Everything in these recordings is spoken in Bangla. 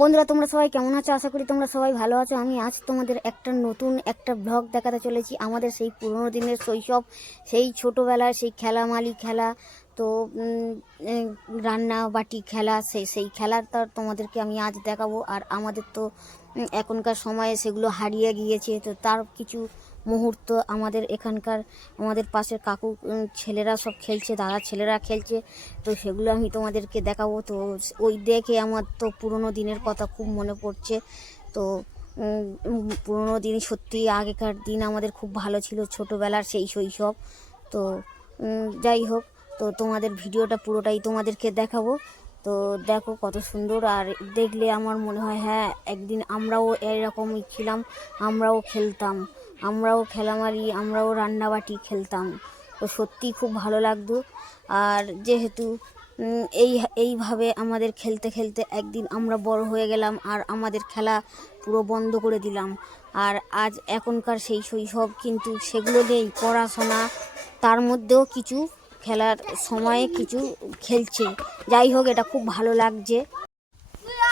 বন্ধুরা তোমরা সবাই কেমন আছো? আশা করি তোমরা সবাই ভালো আছো। আমি আজ তোমাদের একটা নতুন একটা ব্লগ দেখাতে চলেছি। আমাদের সেই পুরোনো দিনের শৈশব, সেই ছোটোবেলার সেই খেলামালি খেলা, তো রান্না বাটি খেলা, সেই খেলাটা তোমাদেরকে আমি আজ দেখাবো। আর আমাদের তো এখনকার সময়ে সেগুলো হারিয়ে গিয়েছে, তো তার কিছু মুহূর্ত আমাদের এখানকার আমাদের পাশের কাকু ছেলেরা সব খেলছে, দাদা ছেলেরা খেলছে, তো সেগুলো আমি তোমাদেরকে দেখাবো। তো ওই দেখে আমার তো পুরোনো দিনের কথা খুব মনে পড়ছে। তো পুরোনো দিন সত্যি আগেকার দিন আমাদের খুব ভালো ছিল, ছোটোবেলার সেই শৈশব। তো যাই হোক, তো তোমাদের ভিডিওটা পুরোটাই তোমাদেরকে দেখাবো। তো দেখো কত সুন্দর, আর দেখলে আমার মনে হয় হ্যাঁ একদিন আমরাও এরকমই ছিলাম, আমরাও খেলতাম, আমরাও খেলামারি, আমরাও রান্নাবাটি খেলতাম। তো সত্যিই খুব ভালো লাগতো। আর যেহেতু এইভাবে আমাদের খেলতে খেলতে একদিন আমরা বড় হয়ে গেলাম, আর আমাদের খেলা পুরো বন্ধ করে দিলাম। আর আজ এখনকার সেই শৈশব কিন্তু সেগুলো নেই, পড়াশোনা, তার মধ্যেও কিছু খেলার সময়ে কিছু খেলছে। যাই হোক, এটা খুব ভালো লাগছে।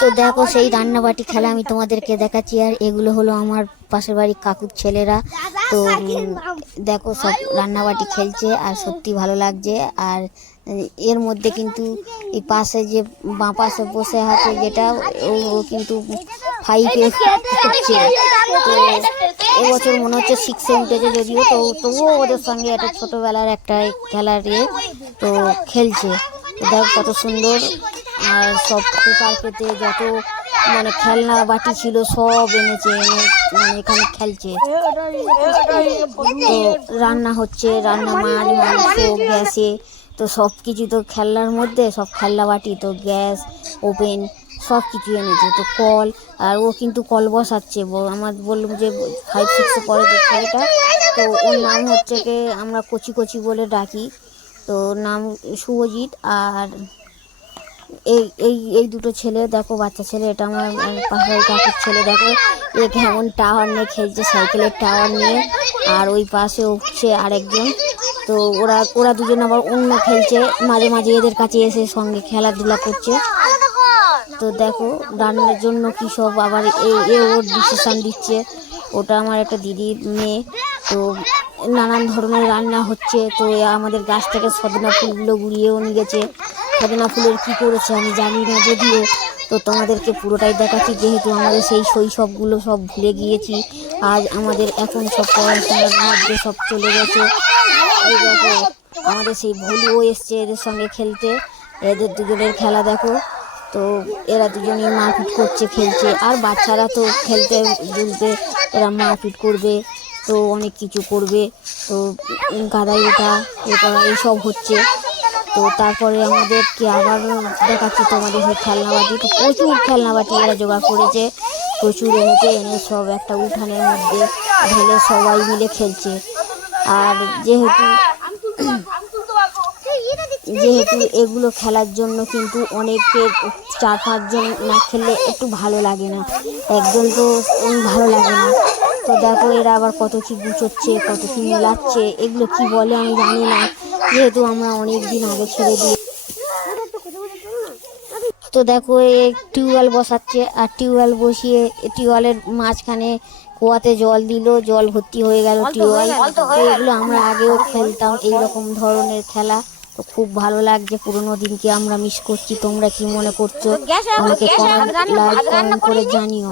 তো দেখো সেই রান্নাবাটি খেলা আমি তোমাদেরকে দেখাচ্ছি। আর এগুলো হলো আমার পাশের বাড়ির কাকুর ছেলেরা। তো দেখো সব রান্নাবাটি খেলছে, আর সত্যি ভালো লাগছে। আর এর মধ্যে কিন্তু এই পাশে যে বাঁ পাশে বসে আছে যেটা, ও কিন্তু 5-এ হচ্ছে। তো এবছর মনে হচ্ছে 6-এ উঠেছে যদিও, তো তবুও ওদের সঙ্গে একটা ছোটোবেলার একটা খেলার তো খেলছে। দেখো কত সুন্দর। আর সব পেপার পেতে যত মানে খেলনা বাটি ছিল সব এনেছে, মানে এখানে খেলছে। তো রান্না হচ্ছে, রান্না মাছ মাংস গ্যাসে, তো সব কিছু তো খেলনার মধ্যে, সব খেলনা বাটি, তো গ্যাস ওভেন সব কিছু এনেছে। তো কল, আর ও কিন্তু কল বসাচ্ছে। আমার বললাম যে 5-6-এ পড়ে যে ছেলেটা, তো ওর নাম হচ্ছে কি আমরা কচি কচি বলে ডাকি। তো নাম শুভজিৎ। আর এই এই এই দুটো ছেলে দেখো, বাচ্চা ছেলে, এটা আমার পাশের কাকুর ছেলে। দেখো এ কেমন টাওয়ার নিয়ে খেলছে, সাইকেলের টাওয়ার নিয়ে। আর ওই পাশে উঠছে আরেকজন। তো ওরা দুজন আবার অন্য খেলছে, মাঝে মাঝে এদের কাছে এসে সঙ্গে খেলাধুলা করছে। তো দেখো রান্নার জন্য কী সব আবার ওর ডিসিশান দিচ্ছে। ওটা আমার একটা দিদির মেয়ে। তো নানান ধরনের রান্না হচ্ছে। তো আমাদের গাছ থেকে সজনা ফুলগুলো গুঁড়িয়েও নিয়ে গেছে। সজনা ফুলের কী করেছে আমি জানি না যদিও, তো তোমাদেরকে পুরোটাই দেখাচ্ছি। যেহেতু আমাদের সেই শৈশবগুলো সব ভুলে গিয়েছি, আজ আমাদের এখন সব পড়াশোনার মধ্যে সব চলে গেছে। এই দেখো আমাদের সেই ভলুও এসছে এদের সঙ্গে খেলতে। এদের দুজনের খেলা দেখো। তো এরা দুজনেই মারপিট করছে, খেলছে। আর বাচ্চারা তো খেলতে দুলতে এরা মারপিট করবে, তো অনেক কিছু করবে। তো গাদাই ওঠা এ করা এইসব হচ্ছে। তো তারপরে আমাদেরকে আবার দেখাচ্ছি তোমাদের সেই খেলনাবাটি। তো প্রচুর খেলনাবাটি এরা জোগাড় করেছে, প্রচুর এনেছে, এনে সব একটা উঠানের মধ্যে ঢেলে সবাই মিলে খেলছে। আর যেহেতু এগুলো খেলার জন্য কিন্তু অনেকের 4-5 জন না খেললে একটু ভালো লাগে না, একজন তো ভালো লাগে না। তো দেখো এরা আবার কত কি গুছোচ্ছে, কত কি মেলাচ্ছে, এগুলো কি বলে আমি জানি না, যেহেতু আমরা অনেক দিন আগে ছেড়ে দিই। তো দেখো টিউবওয়েল বসাচ্ছে, আর টিউবওয়েল বসিয়ে টিউবওয়েলের মাঝখানে কুয়াতে জল দিল, জল ভর্তি হয়ে গেল টিউবওয়েল। তো এগুলো আমরা আগেও খেলতাম এইরকম ধরনের খেলা। তো খুব ভালো লাগছে, পুরোনো দিনকে আমরা মিস করছি। তোমরা কি মনে করছো আমাকে কমেন্ট করে জানিও।